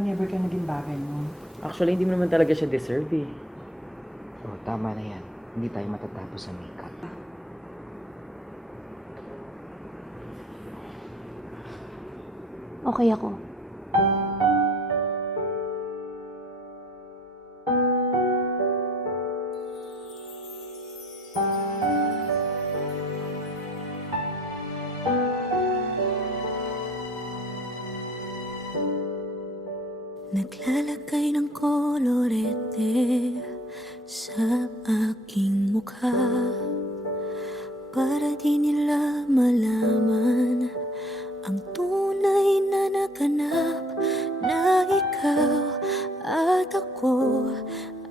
never ka naging bagay mo. Actually, hindi mo naman talaga siya deserve eh. Oh, tama na yan. Hindi tayo matatapos sa makeup. Okay ako. Naglalagay ng kolorete sa aking mukha para di nila malaman ang tunay na naganap, na ikaw at ako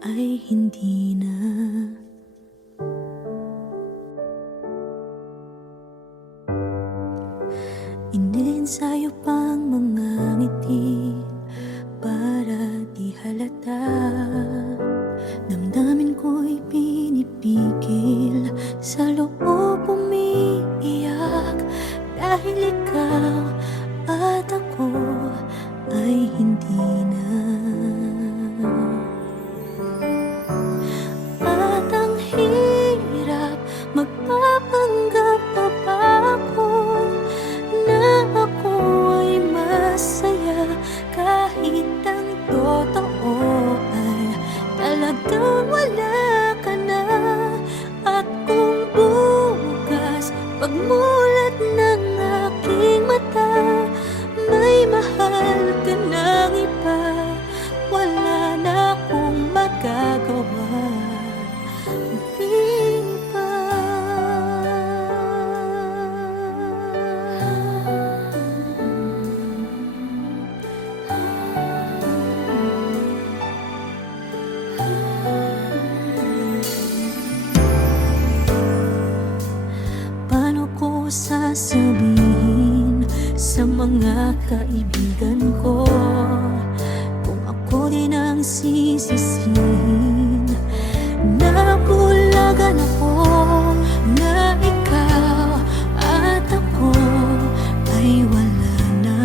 ay hindi na. Iniensayo pang mga ngiti para di halata. Damdamin ko'y pinipigil, sa loob umiiyak, dahil ikaw at ako ay hindi na. At ang hirap, magpapanggap pa ba ako na ako ay masaya, kahit ang totoo ay talagang wala ka na. At kung bukas pagmulat ng aking mata, may mahal ka ng iba, wala na akong magagawa. Di ba? Paano ko sasabihin sa mga kaibigan ko kung ako din ang sisisihin? Nabulagan ako na ikaw at ako ay wala na.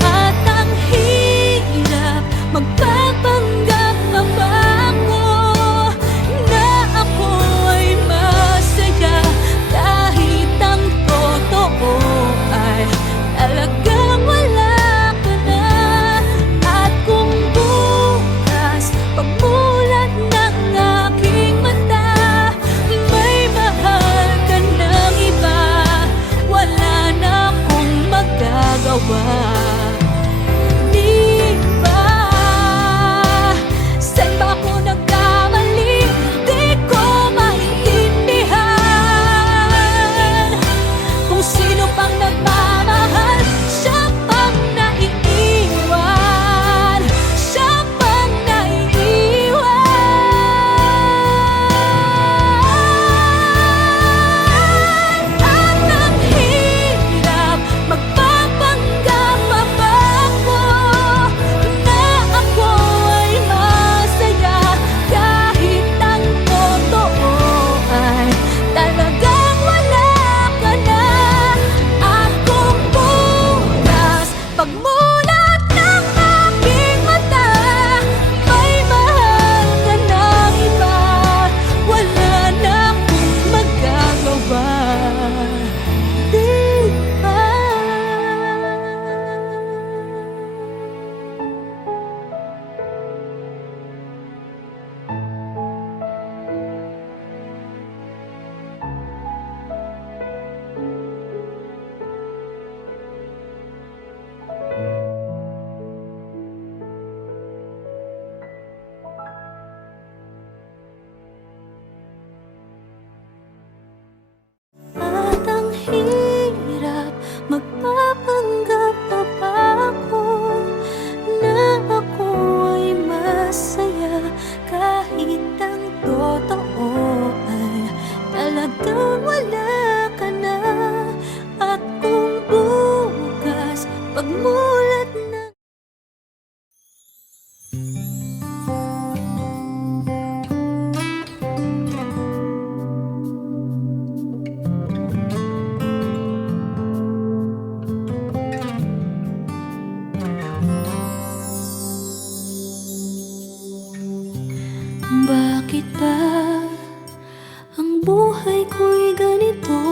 At ang hirap, magpapanggap pa ba ako na ako ay masaya, kahit ang totoo ay talagang wala ka na. At kung bukas pagmulat ng aking mata, may mahal ka ng iba, wala na akong magagawa. Di ba? Saan ba ako nagkamali? Di ko maintindihan. Kung sino pang nagmamahal, siya pang naiiwan, siya pang naiiwan. At ang hirap, magpapanggap pa ba ako na ako ay masaya, kahit ang totoo ay talagang wala ka na. At kung bukas pagmulat ng aking mata, may mahal ka ng iba, wala na akong magagawa. Di ba? At ang hirap, magpapanggap pa ba ako na ako ay masaya, kahit ang totoo ay talagang wala ka na. At kung bukas pagmulat ng buhay ko'y ganito,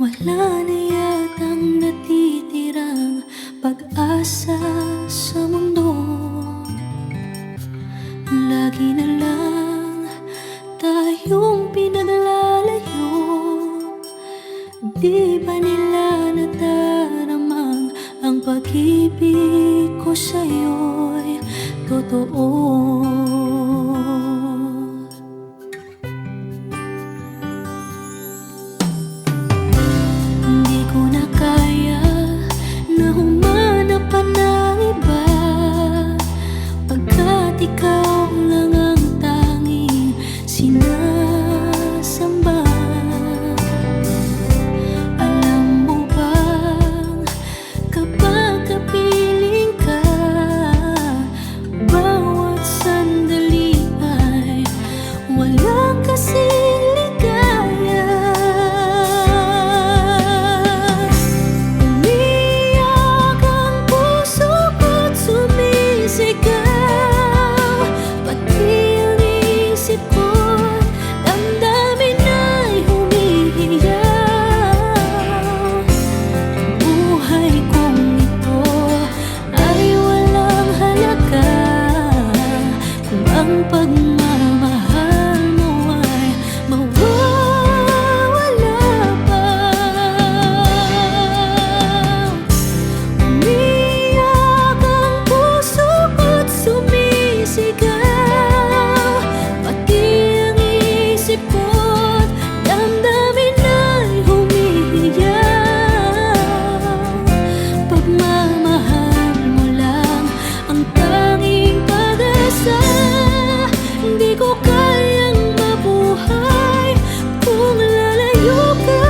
wala na yatang natitirang pag-asa sa mundo. Lagi na lang tayong pinaglalayo. Di ba nila nadaramang ang pag-ibig ko sa'yo'y totoo? Hindi ko na kaya na humanap pa ng iba, pagkat ikaw lang ang tanging sinasamba. Alam mo bang kapag kapiling ka, bawat sandali ay walang kasing ligaya. Umiyak ang puso ko't sumisigaw, pati ang isip ko't damdamin ay humihiyaw. Buhay kong ito ay walang halaga kung ang pagmamahal mo ay mawawala pa. Umiyak ang puso ko't sumisigaw, pati ang isip ko't damdamin ay humihiyaw. Pagmamahal mo lang ang tanging pag-asa. Hindi ko kayang mabuhay kung lalayo ka.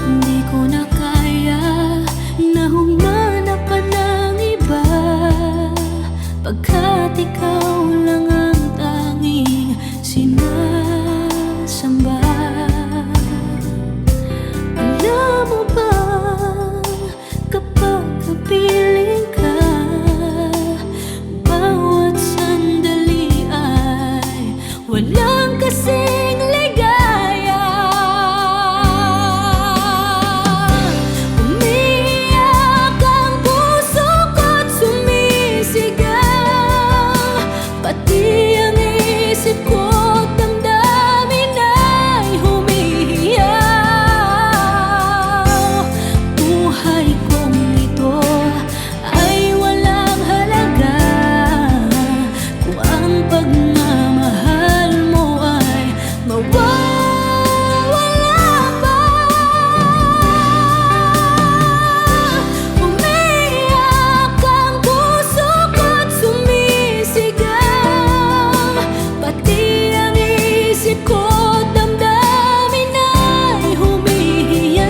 Hindi ko na kaya na humanap pa ng iba, pagkat ikaw lang ang tanging sinasamba. Alam mo ba kapag kapiling ka, bawat sandali ay walang kasing ligaya. Umiyak ang puso ko't sumisigaw, pati ang isip ko't damdamin ay humihiyaw. Buhay kong ito ay walang halaga kung ang pagmamahal mo ay mawawala pa. Umiyak ang puso ko't sumisigaw, pati ang isip ko't damdamin ay humihiyaw.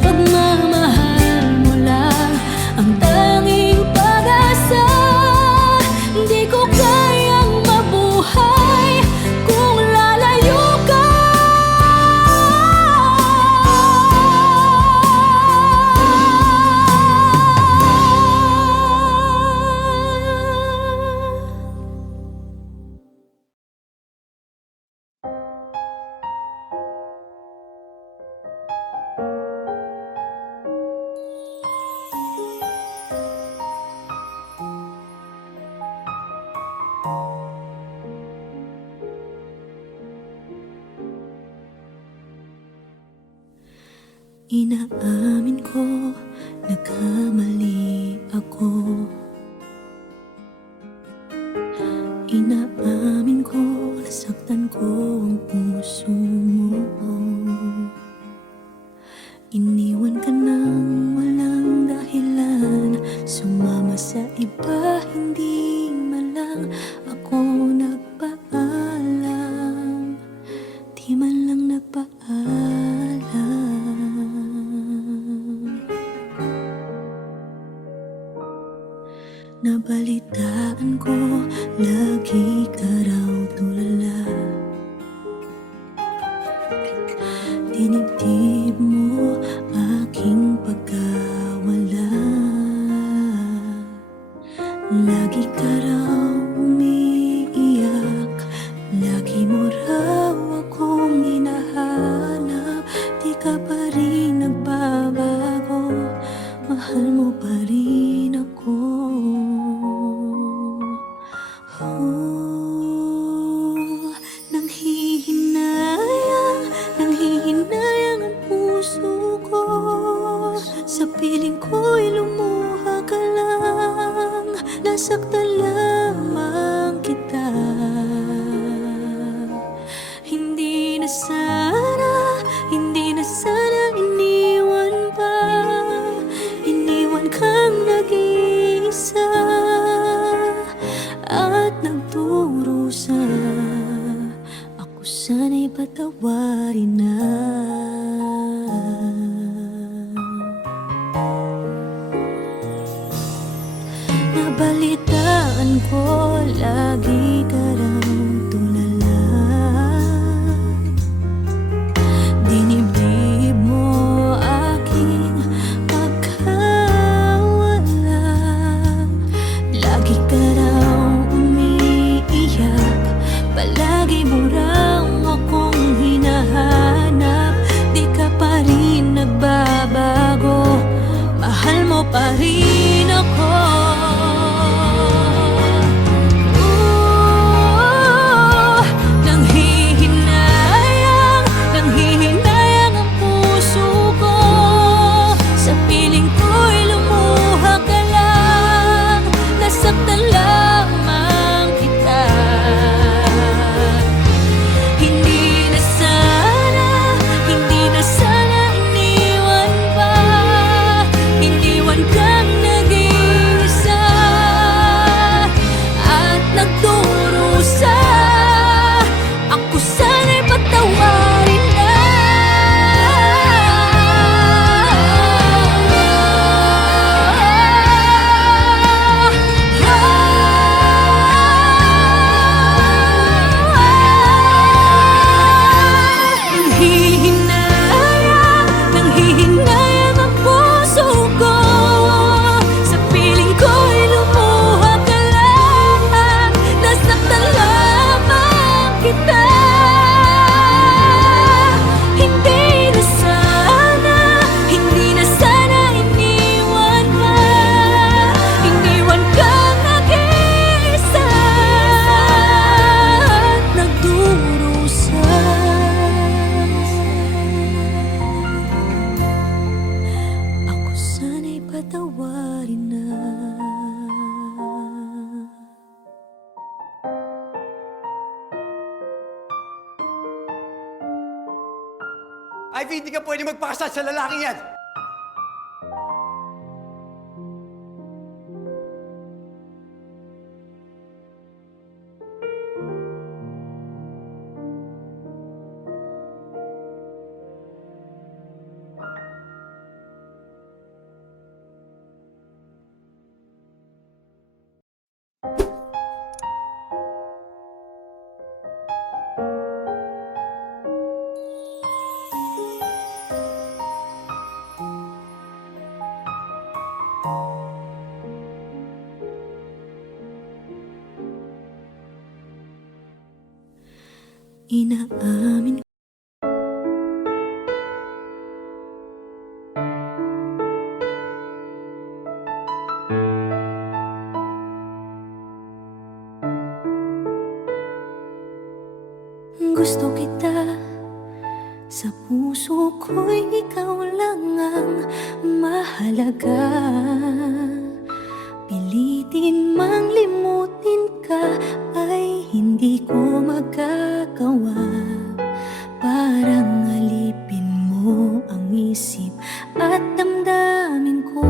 Pagmamahal mo lang ang tanging pag-asa. Hindi ko kayang mabuhay kung lalayo ka. Inaamin ko, nagkamali ako. Inaamin ko, nasaktan ko ang puso mo. sa iba, hindi man lang ako nagpaalam. Di man lang nagpaalam. Nabalitaan ko, lagi ka raw tulala. Dinibdib mo aking pagkawala. Lagi ka raw umiiyak, lagi mo raw akong hinahanap. Di ka pa rin nagbabago, mahal mo pa rin ako. Nanghihinayang ang puso ko. Sa piling ko'y lumuha ka lang. Nasaktan lamang kita. Hindi na sana iniwan pa. Iniwan kang nag-iisa at nagdurusa. Ako sana'y patawarin na. Nabalitaan ko, lagi ka raw tulala. Dinibdib mo aking pagkawala. Lagi ka raw umiiyak, palagi mo raw akong hinahanap. Di ka pa rin nagbabago, mahal mo pa rin ako. Nanghihinayang ang puso ko. Sa piling ko'y lumuha ka lang. Nasaktan lamang kita. Hindi na sana iniwan pa. Iniwan kang nag-iisa at nagdurusa. Ako sana'y patawarin na. Nanghihinayang ang puso ko. Sa piling ko'y lumuha ka lang. Nasaktan lamang kita. Hindi na sana iniwan pa. Iniwan kang nag-iisa at nagdurusa. Ako sana'y patawarin na. Ivy, hindi ka pwede magpakasal sa lalaking yan! Inaamin gusto kita. Sa puso ko'y ikaw lang ang mahalaga. Pilitin mang limutin ka ay hindi ko magagawa. Parang alipin mo ang isip at damdamin ko.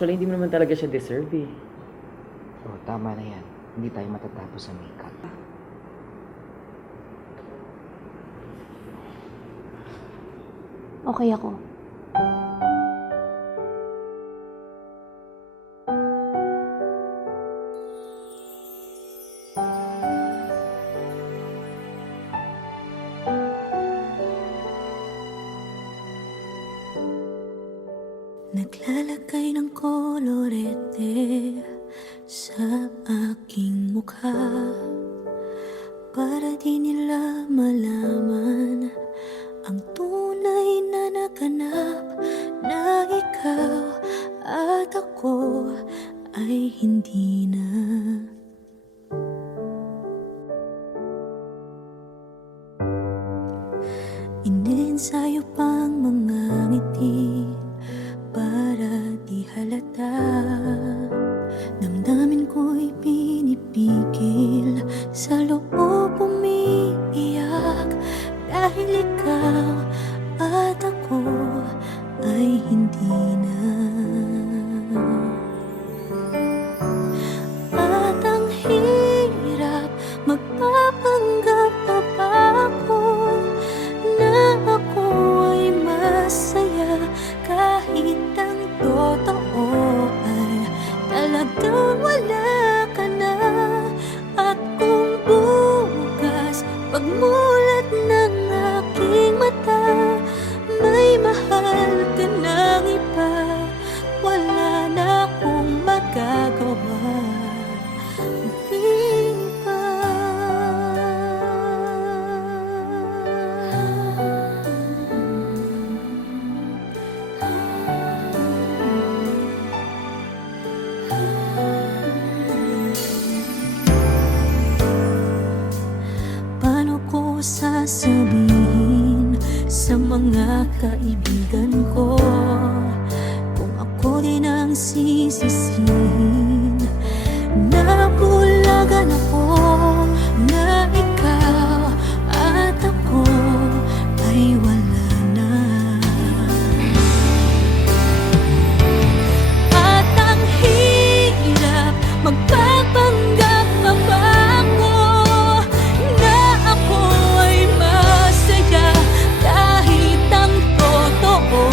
Actually, hindi mo naman talaga siya deserve eh. Oh, tama na yan. Hindi tayo matatapos sa makeup. Okay ako. Naglalagay ng kolorete sa aking mukha para di nila malaman ang tunay na naganap, na ikaw at ako ay hindi na. Inensayo pang mga ngiti para di halata. Damdamin ko'y pinipigil, sa loob umiiyak, dahil ikaw at ako ay hindi na. At ang hirap, magpapanggap pa ba ako na ako ay masaya, kahit ang totoo ay talagang wala ka na. At kung bukas pagmulat ng aking mata, may mahal ka ng iba, wala na akong magagawa. Di ba? Paano ko sasabihin sa mga kaibigan ko kung ako din ang sisisihin? Nabulagan ako na ikaw at ako ay wala na. At ang hirap, magpapanggap pa ba ako na ako ay masaya, kahit ang totoo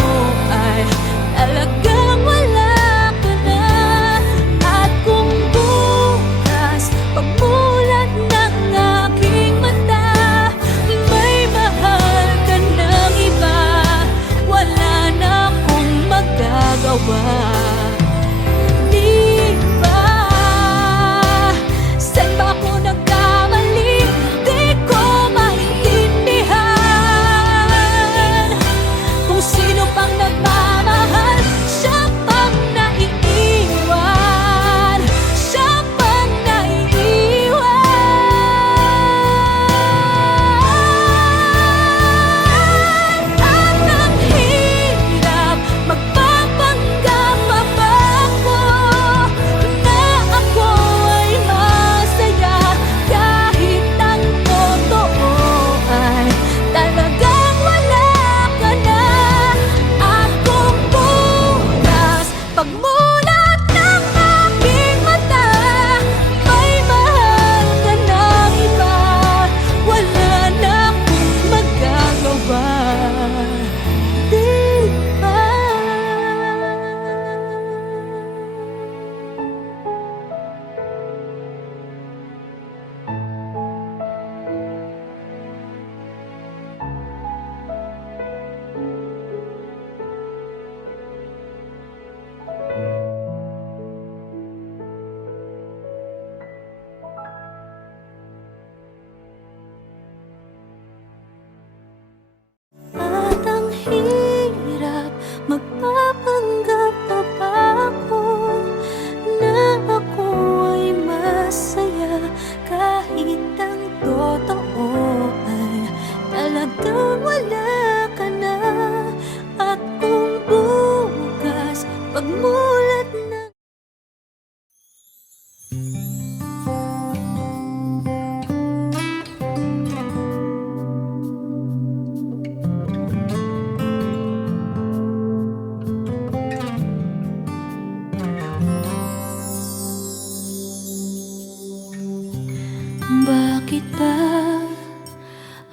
Bakit ba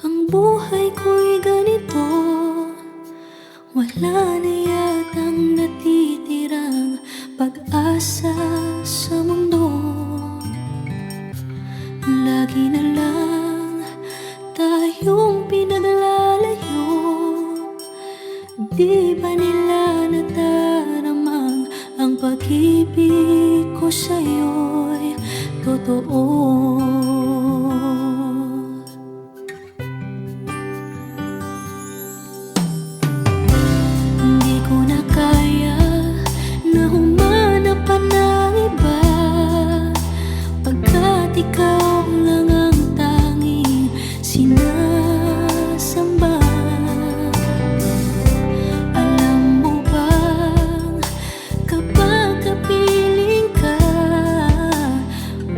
ang buhay ko'y ganito? Wala na yatang natitirang pag-asa sa mundo. Lagi na lang tayong pinaglalayo. Di ba nila nataramang ang pag-ibig ko sa'yo'y totoo? Hindi ko na kaya na humanap pa ng iba, pagkat ikaw lang ang tanging sinasamba. Alam mo bang kapag kapiling ka,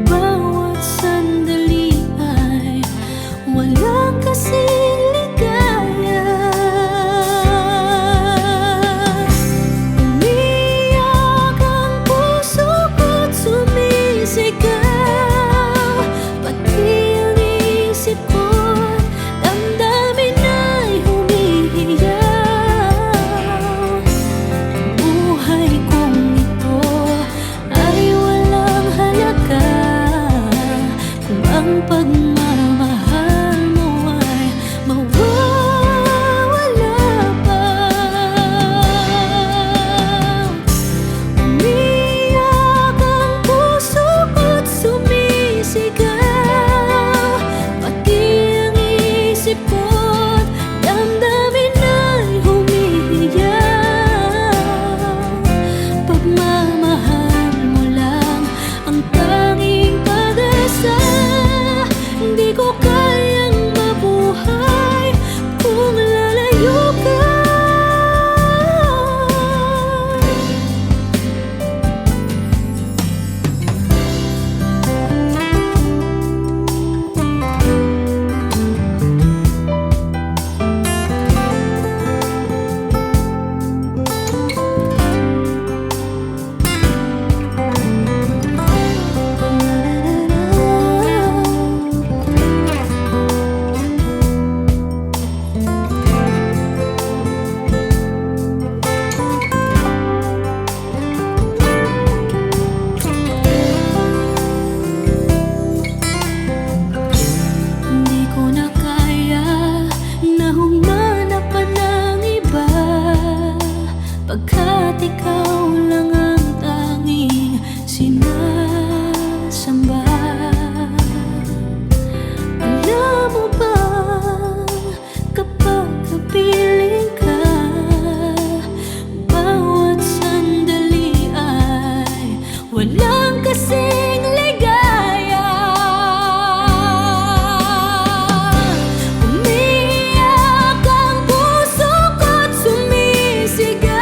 bawat sandali ay walang kasing ligaya. Umiyak ang puso ko't sumisigaw, pati ang isip ko't damdamin ay humihiyaw. Buhay kong ito ay walang halaga kung ang pagmamahal mo ay mawawala pa. Umiyak ang puso ko't sumisigaw, pati ang isip ko't damdamin ay humihiyaw. Pagmamahal mo lang ang tanging pag-asa. Hindi ko kayang mabuhay kung lalayo ka. Hindi ko na kaya na humanap pa ng iba, pagkat ikaw lang ang tanging sinasamba. Alam mo ba kapag kapiling ka, bawat sandali ay walang kasing ligaya. Umiyak ang puso ko't sumisigaw,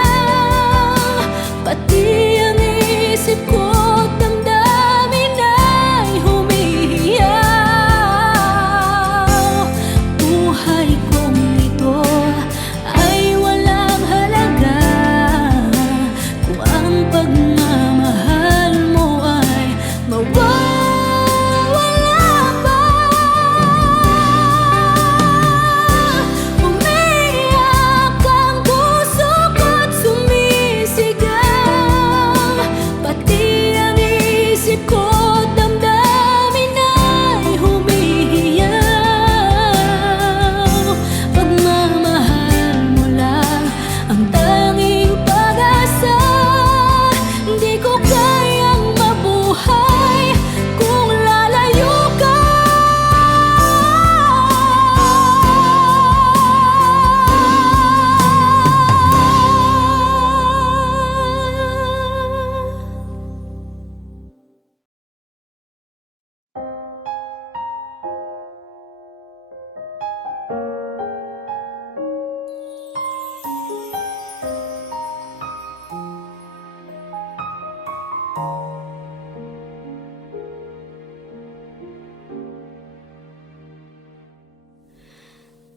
pati ang isip ko't damdamin ay humihiyaw. Buhay kong ito ay walang halaga kung ang pagmamahal mo ay mawawala pa. Umiyak ang puso ko't sumisigaw, pati ang isip ko't damdamin ay humihiyaw. Pagmamahal mo lang ang tanging pag-asa. Hindi ko kayang mabuhay kung lalayo ka.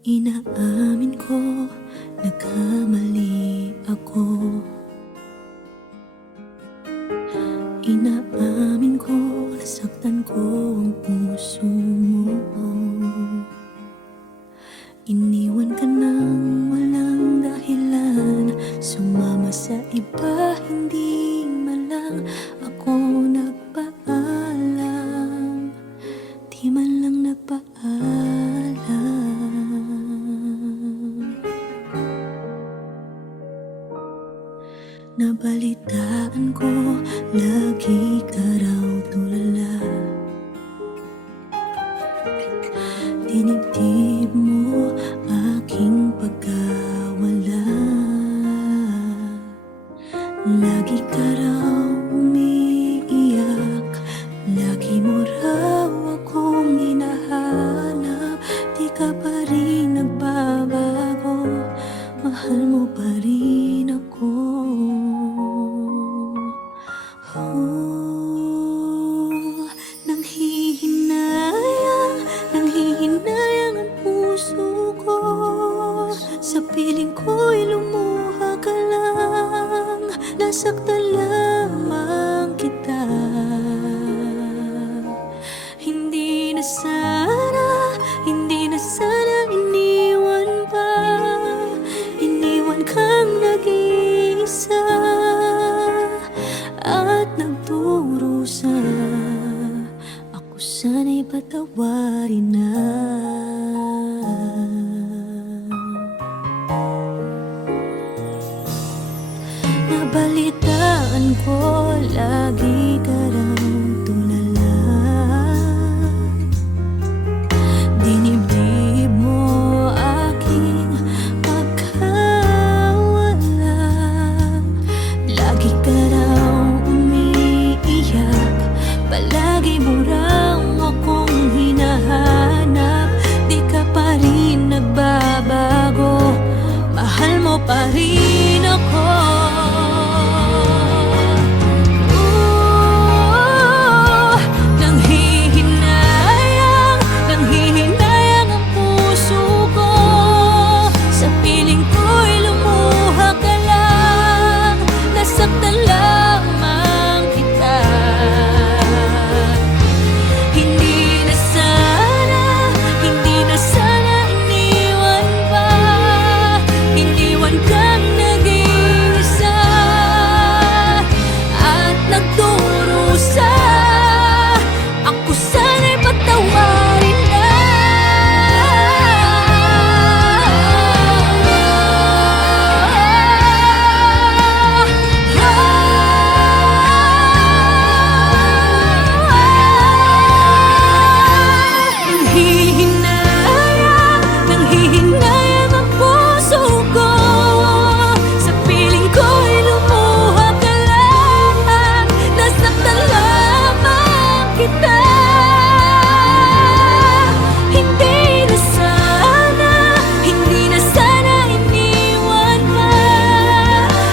Inaamin ko, nagkamali ako. Inaamin ko, nasaktan ko ang puso nagdurusa, ako sana'y patawarin na. Nabalitaan ko lagi ka raw tulala, dinibdib mo aking pagkawala. Lagi ka raw umiiyak, palagi mo raw akong hinahanap. Di ka pa rin nagbabago, mahal mo pa rin ako. Nanghihinayang ang puso ko, sa piling ko'y lumuha ka lang, nasaktan lamang kita. Hindi na sana iniwan pa, iniwan kang nag-iisa at nagdurusa. Ako sana'y patawarin na. Nanghihinayang ang puso ko, sa piling ko'y lumuha ka lang, nasaktan lamang kita. Hindi na sana iniwan ka,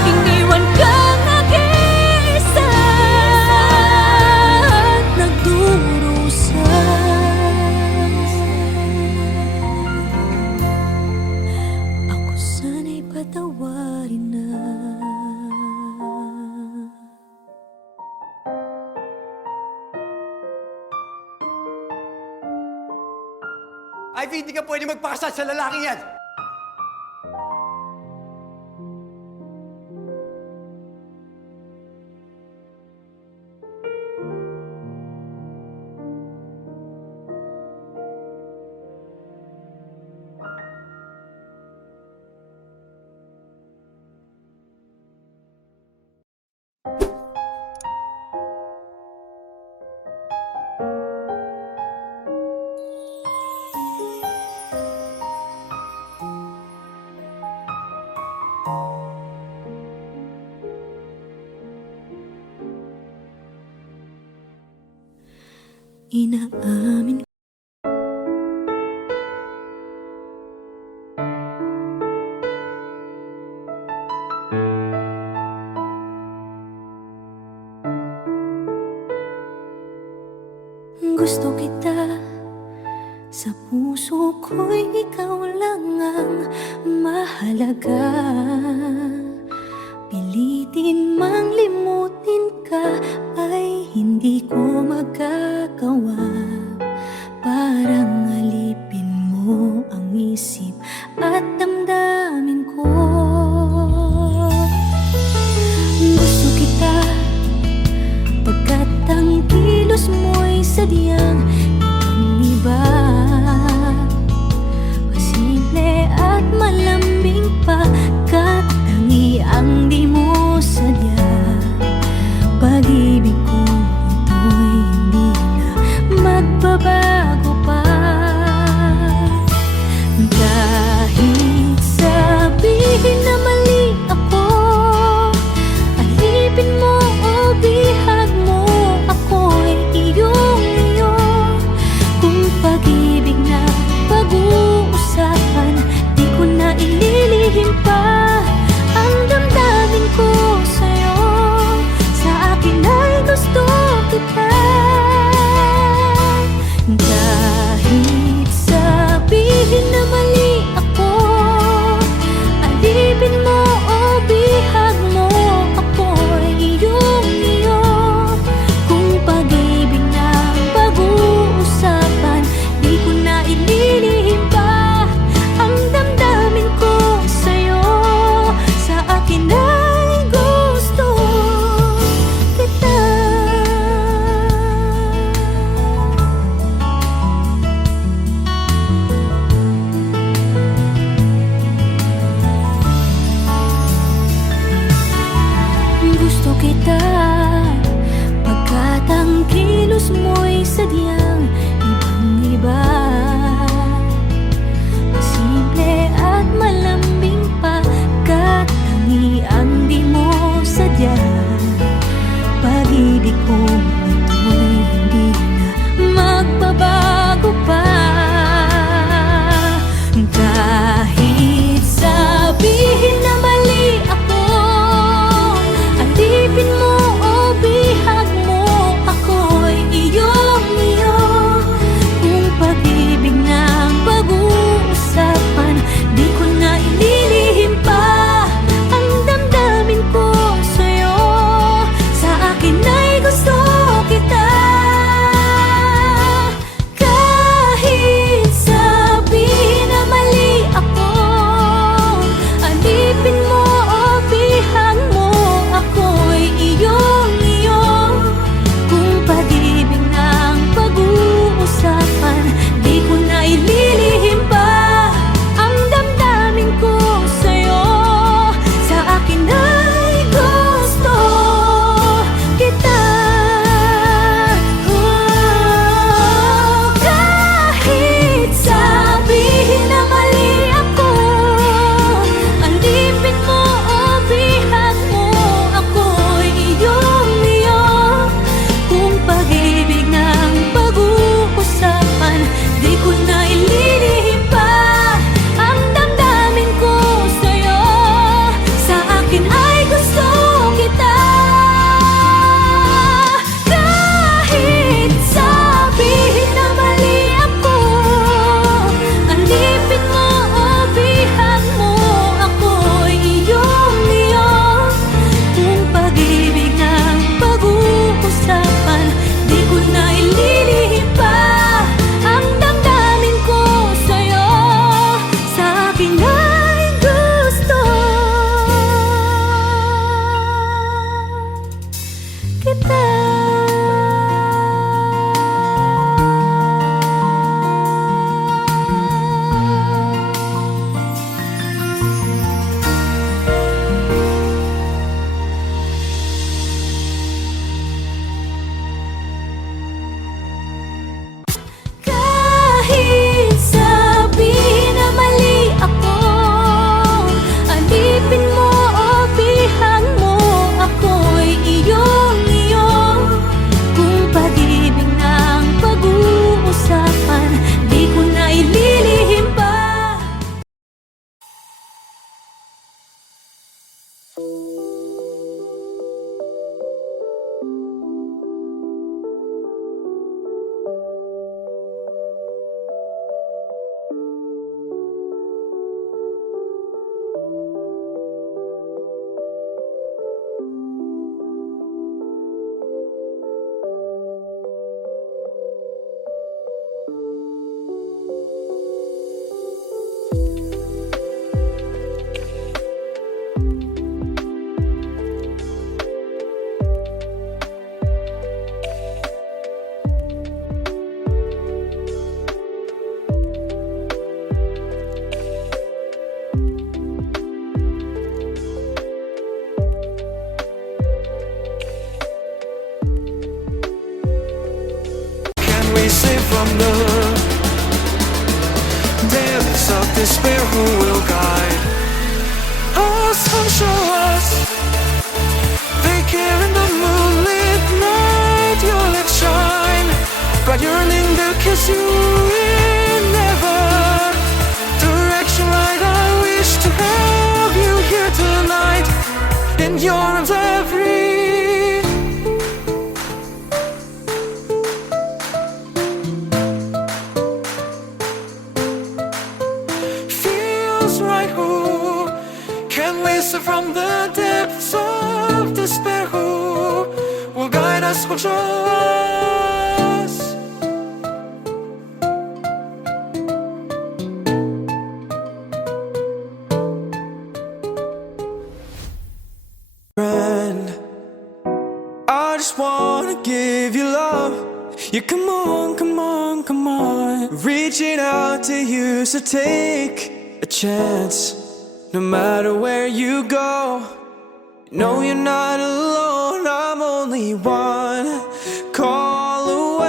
iniwan kang nag-iisa at nagdurusa. Ako sana'y patawarin na. Ivy, hindi ka pwede magpakasal sa lalaking yan! Inaamin gusto kita, sa puso ko'y ikaw lang ang mahalaga. Pilitin mang limutin ka ay hindi ko magagawa. Parang alipin mo ang isip at damdamin ko. Gusto kita pagkat ang kilos mo'y sadyang ibang-iba. Pasimple at malambing pagkat tangi ang di mo sadya. Pag-ibig ko ito'y hindi na magbabago pa. Kahit sabihin na mali ako, alipin mo o bihag mo, ako'y iyong-iyo. Kung pag-ibig na pag-uusapan, di ko na ililihim pa. kilos mo'y sadyang ibang-iba. Simple at malambing pagkatangian di mo sadya. Pag-ibig kong ito'y hindi na magbabago pa. Kahit sabihin na mali ako, alipin mo o bihag mo, ako'y iyong-iyo. Kung pag-ibig ng pag-uusapan, di ko na ililihim pa ang damdamin ko sa'yo. Sa akin ay gusto kita. Kahit sabihin na mali ako, alipin mo o bihag mo, ako'y iyong-iyo. Kung pag-ibig ng pag-uusapan, di ko na ililihim pa ang damdamin ko sa'yo. Sa akin ay gusto kita. Kahit sabihin na mali ako, alipin mo o bihag mo, ako'y iyong-iyo. Kung pag-ibig ng pag-uusapan, di ko na ililihim pa ang damdamin ko sa'yo. Sa akin ay gusto kita. Kahit sabihin na mali ako, alipin mo o bihag mo, ako'y iyong-iyo. Kung pag-ibig ng pag-uusapan, di ko na ililihim pa ang damdamin ko sa'yo. Sa akin ay gusto kita. Kahit sabihin na mali ako, alipin mo o bihag mo, ako'y iyong-iyo. Kung pag-ibig ng pag-uusapan, di ko na ililihim pa. Can we save from the depths of despair? Who will guide us and show us they care in the moonlit night? Your light shine, but yearning to kiss you in never direction right. I wish to have you here tonight in your arms every. Feels right. Who can listen from the depths of despair? Who will guide us, will show us? Friend, I just wanna give you love. Yeah, come on, come on, come on. Reaching out to you, so take a chance. No matter where you go, no, you're not alone. I'm only one call away.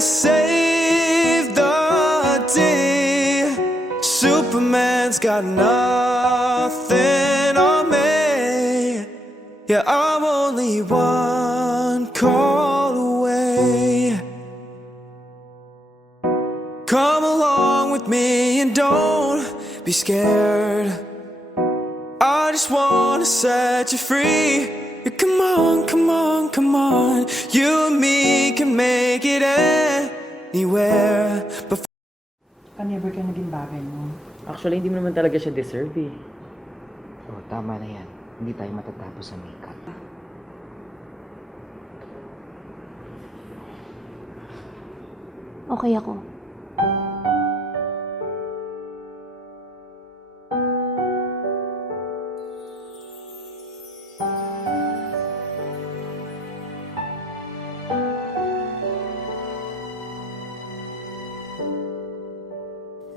to save the day. Superman's got nothing on me. Yeah, I'm only one call away. Come along with me and don't be scared. I just wanna set you free. Yeah, come on, come on, come on. You and me can make it anywhere. But Never ka naging bagay mo. Actually, hindi mo naman talaga siya deserve eh. Oh, tama na yan. Hindi tayo matatapos sa makeup. Okay ako.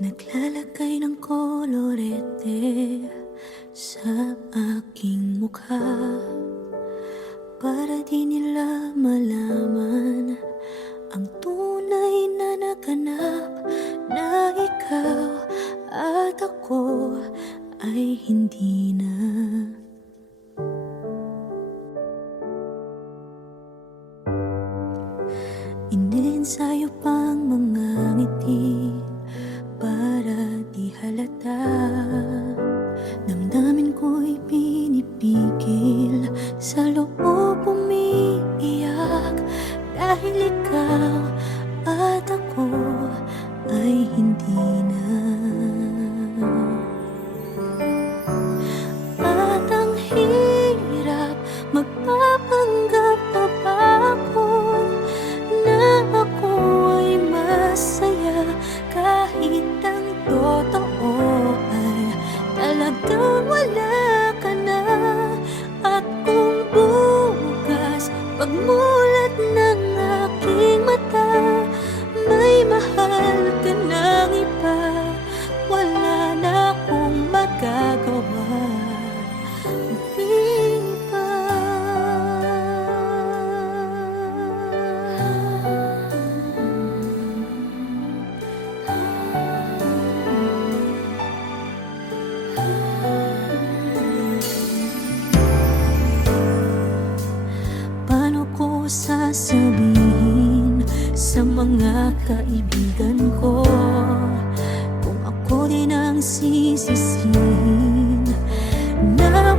Naglalagay ng kolorete sa aking mukha para di nila malaman ang tunay na naganap, na ikaw at ako ay hindi na. Iniensayo pang mga ngiti para di halata. Damdamin ko'y pinipigil, sa loob umiiyak, dahil ikaw at ako ay hindi na. At ang hirap, magpapanggap pa ba ako na ako ay masaya, kahit ang totoo ay talagang wala ka na. At kung bukas pagmulat ng aking mata, may mahal ka ng iba, wala na akong magagawa. Di ba? Paano ko sasabihin sa mga kaibigan ko kung ako din ang sisisihin na